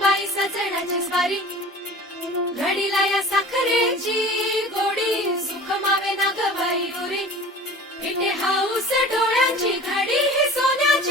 बाई सजणाची स्वारी घडीला या साखरेची गोडी सुख मावे ना ग बाई उरी इथे हाऊस डोळ्यांची घडी ही सोन्याची